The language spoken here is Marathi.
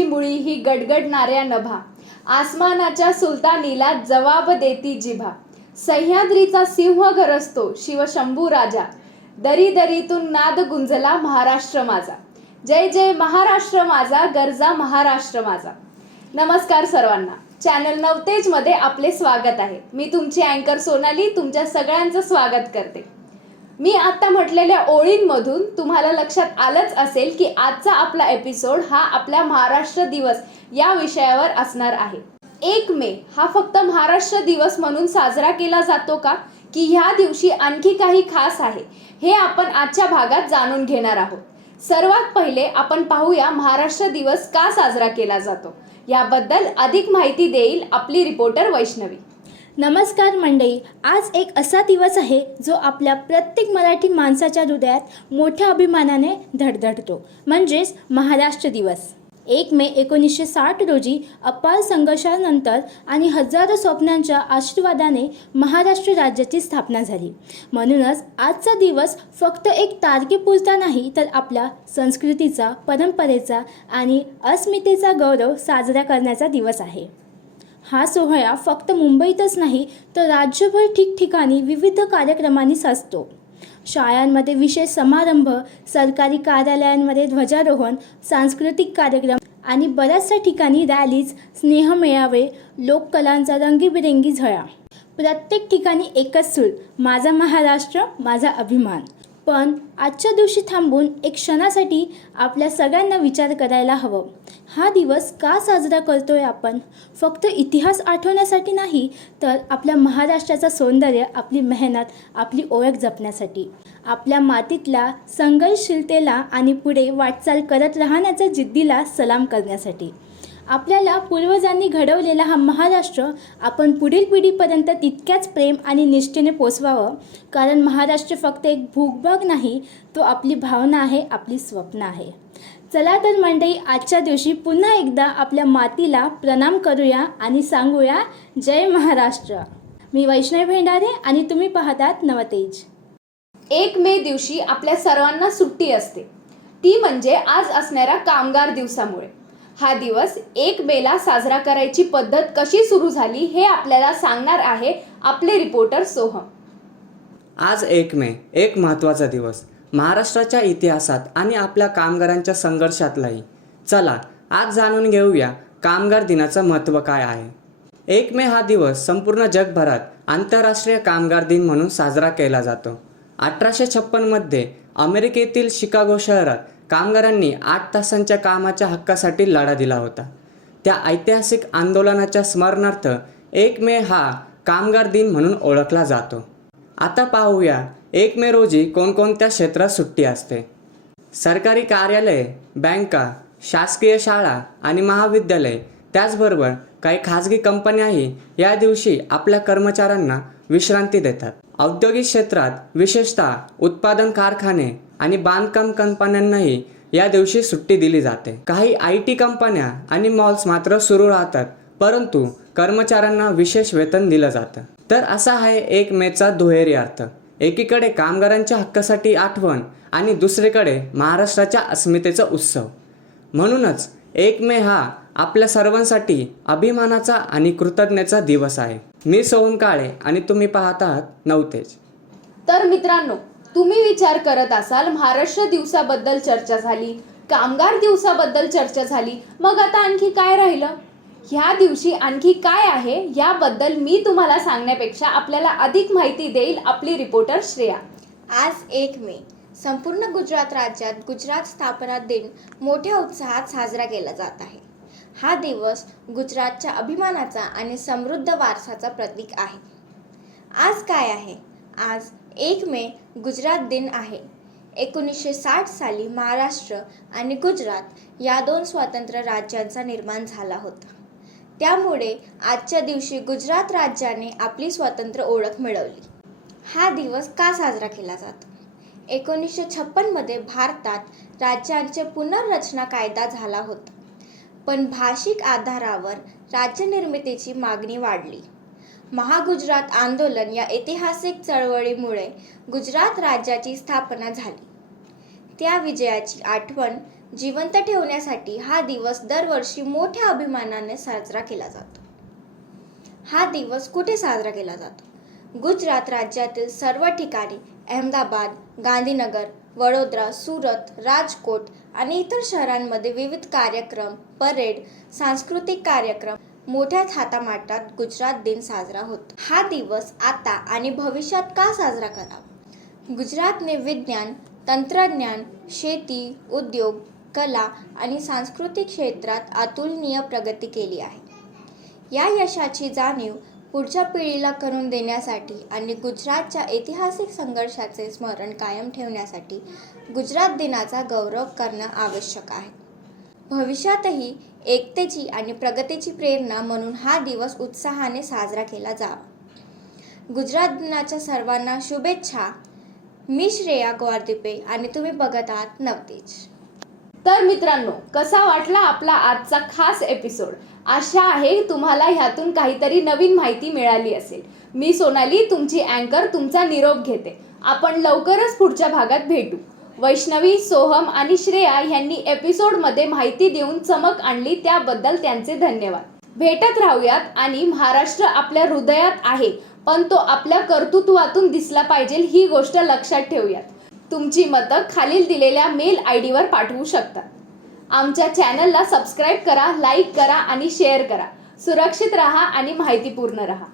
माझी मुळी ही गडगडणाऱ्या नभा, आसमानाच्या सुलतानीला जवाब देती जिभा. सह्याद्रीचा सिंह गरजतो शिवशंभू राजा, दरी दरीतून नाद गुंजला महाराष्ट्र माझा. जय जय महाराष्ट्र माझा, गरजा महाराष्ट्र माझा. नमस्कार सर्वांना, चॅनल नवतेजमध्ये आपले स्वागत आहे. मी तुमची अँकर सोनाली तुमच्या सगळ्यांचं स्वागत करते. मी आता म्हटलेल्या ओळींमधून तुम्हाला लक्षात आलंच असेल की आजचा आपला एपिसोड हा आपल्या महाराष्ट्र दिवस या विषयावर असणार आहे. 1 मे हा फक्त महाराष्ट्र दिवस म्हणून साजरा केला जातो का, की ह्या दिवशी आणखी काही खास आहे, हे आपण आजच्या भागात जाणून घेणार आहोत. सर्वात पहिले आपण पाहूया महाराष्ट्र दिवस का साजरा केला जातो. याबद्दल अधिक माहिती देईल आपली रिपोर्टर वैष्णवी. नमस्कार मंडळी, आज एक असा दिवस आहे जो आपल्या प्रत्येक मराठी माणसाच्या हृदयात मोठ्या अभिमानाने धडधडतो, म्हणजेच महाराष्ट्र दिवस. 1 मे 1960 रोजी अपार संघर्षानंतर आणि हजारो स्वप्नांच्या आशीर्वादाने महाराष्ट्र राज्याची स्थापना झाली. म्हणूनच आजचा दिवस फक्त एक तारखेपुरता नाही, तर आपल्या संस्कृतीचा, परंपरेचा आणि अस्मितेचा गौरव साजरा करण्याचा दिवस आहे. हा सोहळा फक्त मुंबईतच नाही, तर राज्यभर ठिकठिकाणी विविध कार्यक्रमांनी सजतो. शाळांमध्ये विशेष समारंभ, सरकारी कार्यालयांमध्ये ध्वजारोहण, सांस्कृतिक कार्यक्रम आणि बऱ्याचशा ठिकाणी रॅलीज, स्नेहमेळावे, लोककलांचा रंगीबिरंगी झळा. प्रत्येक ठिकाणी एकच सूर, माझा महाराष्ट्र, माझा अभिमान. पण आजच्या दिवशी थांबून एक क्षणासाठी आपल्या सगळ्यांना विचार करायला हवं, हा दिवस का साजरा करतोय आपण? फक्त इतिहास आठवण्यासाठी नाही, तर आपल्या महाराष्ट्राचं सौंदर्य, आपली मेहनत, आपली ओळख जपण्यासाठी, आपल्या मातीतल्या संघर्षशीलतेला आणि पुढे वाटचाल करत राहण्याच्या जिद्दीला सलाम करण्यासाठी. आपल्याला पूर्वजांनी घडवलेला हा महाराष्ट्र आपण पुढील पिढीपर्यंत तितक्याच प्रेम आणि निष्ठेने पोचवावं, कारण महाराष्ट्र फक्त एक भूभाग नाही, तो आपली भावना आहे, आपली स्वप्न आहे. चला तर मंडळी, आजच्या दिवशी पुन्हा एकदा आपल्या मातीला प्रणाम करूया आणि सांगूया जय महाराष्ट्र. मी वैष्णवी भेंडारे आणि तुम्ही पाहतात नवतेज. 1 मे दिवशी आपल्या सर्वांना सुट्टी असते, ती म्हणजे आज असणाऱ्या कामगार दिवसामुळे. हा दिवस 1 मेला साजरा करायची पद्धत कशी सुरू झाली हे आपल्याला सांगणार आहे आपले रिपोर्टर सोहम. आज 1 मे एक महत्त्वाचा दिवस महाराष्ट्राच्या इतिहासात आणि आपल्या कामगारांच्या संघर्षातलाही. चला आज जाणून घेऊया कामगार दिनाचं महत्त्व काय आहे. 1 मे हा दिवस संपूर्ण जगभरात आंतरराष्ट्रीय कामगार दिन म्हणून साजरा केला जातो. 1856 मध्ये अमेरिकेतील शिकागो शहरात कामगारांनी 8 तासांच्या कामाच्या हक्कासाठी लढा दिला होता. त्या ऐतिहासिक आंदोलनाच्या स्मरणार्थ 1 मे हा कामगार दिन म्हणून ओळखला जातो. आता पाहूया 1 मे रोजी कोणकोणत्या क्षेत्रात सुट्टी असते. सरकारी कार्यालये, बँका, शासकीय शाळा आणि महाविद्यालये, त्याचबरोबर काही खाजगी कंपन्याही या दिवशी आपल्या कर्मचाऱ्यांना विश्रांती देतात. औद्योगिक क्षेत्रात, विशेषतः उत्पादन कारखाने आणि बांधकाम कंपन्यांनाही या दिवशी सुट्टी दिली जाते. काही IT कंपन्या आणि मॉल्स मात्र सुरू राहतात, परंतु कर्मचाऱ्यांना विशेष वेतन दिलं जातं. तर असा आहे 1 मेचा दुहेरी अर्थ. एकीकडे कामगारांच्या हक्कासाठी आठवण आणि दुसरीकडे महाराष्ट्राच्या अस्मितेचा उत्सव. म्हणूनच 1 मे हा आपल्या सर्वांसाठी अभिमानाचा आणि कृतज्ञतेचा दिवस आहे. मी सोहम काळे आणि तुम्ही पाहत आहात नवतेज. तर मित्रांनो, तुम्ही विचार करत असाल महाराष्ट्र दिवसाबद्दल चर्चा झाली, कामगार दिवसाबद्दल चर्चा झाली, मग आता आणखी काय राहिलं? ह्या दिवशी आणखी काय आहे याबद्दल मी तुम्हाला सांगण्यापेक्षा आपल्याला अधिक माहिती देईल आपली रिपोर्टर श्रेया. आज 1 मे संपूर्ण गुजरात राज्यात गुजरात स्थापना दिन मोठ्या उत्साहात साजरा केला जात आहे. हा दिवस गुजरातच्या अभिमानाचा आणि समृद्ध वारसाचा प्रतीक आहे. आज काय आहे? आज 1 मे गुजरात दिन आहे. 1960 साली महाराष्ट्र आणि गुजरात या 2 स्वतंत्र राज्यांचा निर्माण झाला होता. त्यामुळे आजच्या दिवशी गुजरात राज्याने आपली स्वतंत्र ओळख मिळवली. हा दिवस का साजरा केला जातो? 1956 मध्ये भारतात राज्यांचे पुनर्रचना कायदा झाला होता, पण भाषिक आधारावर राज्यनिर्मितीची मागणी वाढली. महागुजरात आंदोलन या ऐतिहासिक चळवळीमुळे गुजरात राज्याची स्थापना झाली. त्या विजयाची आठवण जिवंत ठेवण्यासाठी हा दिवस दरवर्षी मोठ्या अभिमानाने साजरा केला जातो. हा दिवस कुठे साजरा केला जातो? गुजरात राज्यातील सर्व ठिकाणी अहमदाबाद, गांधीनगर, वडोदरा, सुरत, राजकोट आणि इतर शहरांमध्ये विविध कार्यक्रम, परेड, सांस्कृतिक कार्यक्रम मोठ्या थाटामाटात गुजरात दिन साजरा होतो. हा दिवस आता आणि भविष्यात का साजरा करावा? गुजरातने विज्ञान, तंत्रज्ञान, शेती, उद्योग, कला आणि सांस्कृतिक क्षेत्रात अतुलनीय प्रगती केली आहे. या यशाची जाणीव पुढच्या पिढीला करून देण्यासाठी आणि गुजरातच्या ऐतिहासिक संघर्षाचे स्मरण कायम ठेवण्यासाठी गुजरात दिनाचा गौरव करणं आवश्यक आहे. भविष्यातही एकतेची आणि प्रगतीची प्रेरणा म्हणून हा दिवस उत्साहाने साजरा केला जावा. गुजरात दिनाच्या सर्वांना शुभेच्छा. मी श्रेया ग्वारदीपे आणि तुम्ही बघत आहात नवतेज. तर मित्रांनो, कसा वाटला आपला आजचा खास एपिसोड? आशा आहे तुम्हाला ह्यातून काहीतरी नवीन माहिती मिळाली असेल. मी सोनाली, तुमची अँकर, तुमचा निरोप घेते. आपण लवकरच पुढच्या भागात भेटू. वैष्णवी, सोहम आणि श्रेया यांनी एपिसोडमध्ये माहिती देऊन चमक आणली, त्याबद्दल त्यांचे धन्यवाद. भेटत राहूयात आणि महाराष्ट्र आपल्या हृदयात आहे, पण तो आपल्या कर्तृत्वातून दिसला पाहिजे, ही गोष्ट लक्षात ठेवूयात. तुमची मतं खालील दिलेल्या मेल ID वर पाठवू शकता. आमच्या चॅनलला सबस्क्राईब करा, लाईक करा आणि शेअर करा. सुरक्षित राहा आणि माहितीपूर्ण राहा.